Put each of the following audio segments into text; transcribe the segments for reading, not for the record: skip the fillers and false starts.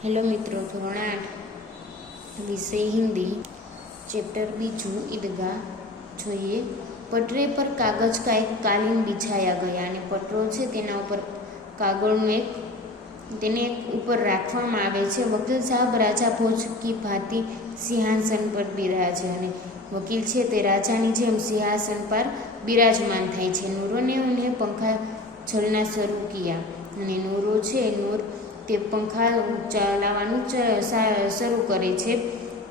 Hello मित्रों, धोरण 8 विषय हिंदी चैप्टर बीजू ईदगाह જોઈએ। પટરે પર કાગજ का एक कालीन बिछाया गया અને પટરો છે તેના ઉપર કાગળનું તેને ઉપર રાખવામાં આવે છે। વકીલ સાહેબ રાજા ભોજ કી ભાંતિ સિંહાસન પર બિરાજે અને વકીલ છે તે રાજાની જેમ સિંહાસન પર બિરાજમાન થાય છે। નૂરો ने उन्हें पंखा चलना शुरू किया અને નૂરો છે નૂર તે पंखा चलावવાનું शुरू करे छे।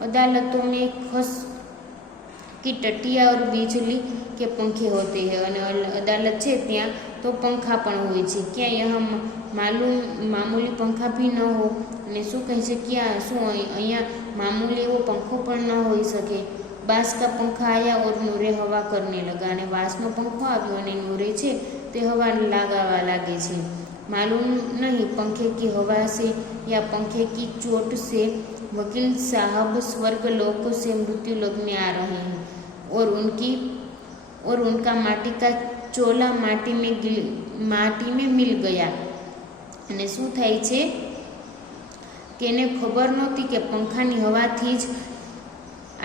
अदालतों में खस की टटिया और बिजली के पंखे होते हैं અને અદાલત છે ત્યાં તો પંખા પણ હોય છે। क्या यहाँ मामूली पंखा भी न हो અને શું કહે છે क्या શું અહીંયા मामूली એવો પંખો પણ ન હોઈ શકે। बांस का पंखा आया और नूरे हवा करने लगा અને વાંસનો પંખો આવ્યો અને નૂરે છે તે હવા લગાવવા લાગે છે। मालूम नहीं पंखे की हवा से या पंखे की चोट से वकील साहब स्वर्ग लोक से मृत्यु लोक में आ रहे हैं और उनका माटी का चोला माटी में मिल गया। અને શું થાય છે કે એને ખબર નહોતી કે પંખાની હવાથી જ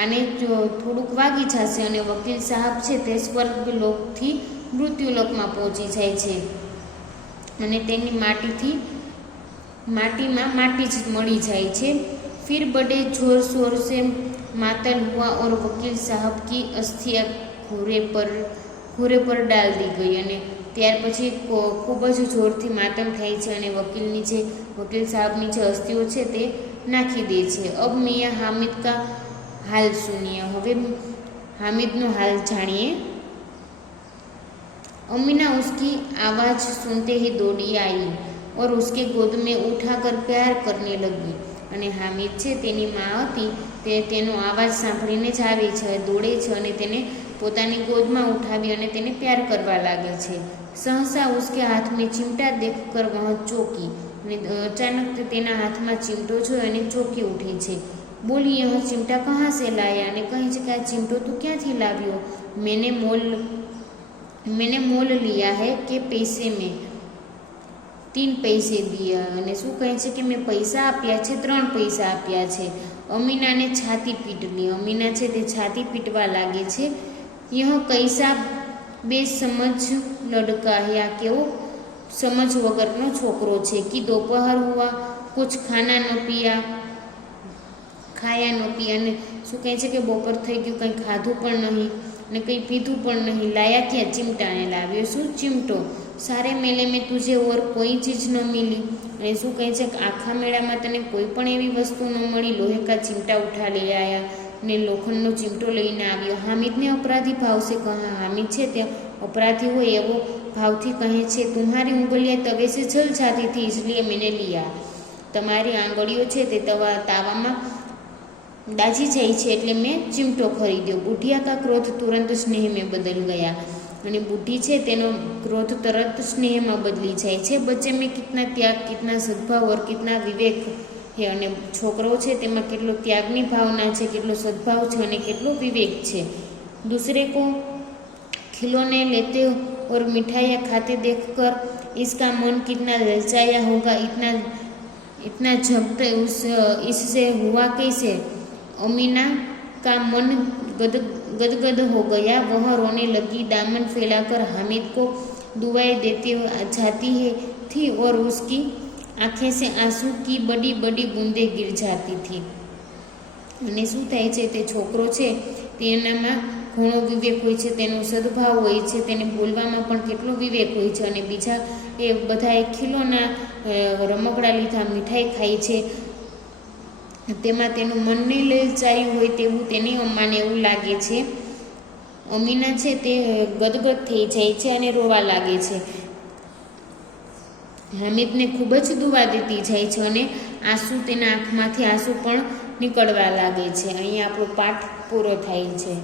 આને થોડુંક વાગી જશે અને વકીલ સાહેબ છે તે સ્વર્ગ લોકથી મૃત્યુલોકમાં પહોંચી જાય છે અને તેની માટીમાં માટી જ મળી જાય છે। फिर बड़े जोर शोर से मातल हुआ और वकील साहब की अस्थियां घोड़े पर डाल दी गई અને ત્યાર પછી ખૂબ જ જોરથી માતમ થાય છે અને વકીલ સાહેબની જે અસ્થિઓ છે તે નાખી દે છે। अब मियाँ हामिद का हाल सुनिए। હવે हामिदનો हाल जानिए। अमीना उसकी आवाज़ सुनते ही दौड़ी आई और उसके गोद में उठाकर प्यार करने लगी અને हामिद છે તેની માં હતી તે તેનો અવાજ સાંભળીને જ આવે છે, દોડે છે અને તેને પોતાની ગોદમાં ઉઠાવી અને તેને પ્યાર કરવા લાગે છે। सहसा उसके हाथ में चिमटा देखकर वह चौंकी અને અચાનક તેના હાથમાં ચીમટો જોયો અને ચોંકી ઉઠી છે। બોલી यह चिमटा कहाँ से लाया અને કહે છે કે આ ચીમટો તું ક્યાંથી લાવ્યો। मैंने मोल लिया है कि पैसे में 3 पैसे दिया અને શું કહે છે કે મેં પૈસા આપ્યા છે 3 પૈસા આપ્યા છે। અમીનાને છાતી પીટ લી। અમીના છે તે છાતી પીટવા લાગે છે। यह कैसा बेसमझ लड़का है। આ કેવો સમજ વગરનો છોકરો છે। कि दोपहर हुआ कुछ खाना न पिया અને શું કહે છે કે બપોર થઈ ગયું, કંઈ ખાધું પણ નહીં અને કંઈ પીધું પણ નહીં। લાયા ક્યાં ચિમટાને લાવ્યો શું ચિમટો। सारे मेले में तुझे और कोई चीज़ न मिली અને શું કહે છે કે આખા મેળામાં તને કોઈ પણ એવી વસ્તુ ન મળી। लोहे का चिमटा उठा ले आया ने लोखंडનો ચિમટો લઈને આવ્યો। हामिदने अपराधी भाव से कहा। हामिद છે તે अपराधी હોય એવો ભાવથી કહે છે। तुम्हारी उंगलियां तवे से जल जाती थी इसलिए मैंने लिया। તમારી આંગળીઓ છે તે તાવામાં દાજી જાય છે એટલે મેં ચિમટો ખરીદ્યો। बुढ़िया का क्रोध तुरंत स्नेह में बदल गया અને બુઢી છે તેનો ક્રોધ તરત સ્નેહમાં બદલી જાય છે। બચ્ચે મેં કિતના ત્યાગ કિતના સદભાવ और कितना विवेक है અને છોકરો છે તેમાં કેટલો ત્યાગની ભાવના છે, કેટલો સદભાવ છે અને કેટલો વિવેક છે। दूसरे को खिलौने लेते और मिठाइयाँ खाते देखकर इसका मन कितना ललचाया होगा। इतना झपट इससे हुआ कैसे। अमीना का मन गदगद हो गया। वह रोने लगी। दामन फैलाकर हामिद को दुआएं देती जाती थी और उसकी आंखें से आंसू की बड़ी बड़ी बूंदें गिर जाती थी। અને શું થાય છે તે છોકરો છે તેનામાં ઘણો વિવેક હોય છે, તેનો સદભાવ હોય છે, તેને બોલવામાં પણ કેટલો વિવેક હોય છે અને બીજા એ બધાએ ખીલોના રમકડા લીધા, મીઠાઈ ખાઈ છે, તેમાં તેનું મન નહીં લલચાયું હોય તેવું તેની અમ્માને એવું લાગે છે। અમીના છે તે ગદગદ થઈ જાય છે અને રોવા લાગે છે। હામિદને ખૂબ જ દુવા દેતી જાય છે અને આંસુ તેના આંખમાંથી આંસુ પણ નીકળવા લાગે છે। અહીંયા આપણો પાઠ પૂરો થાય છે।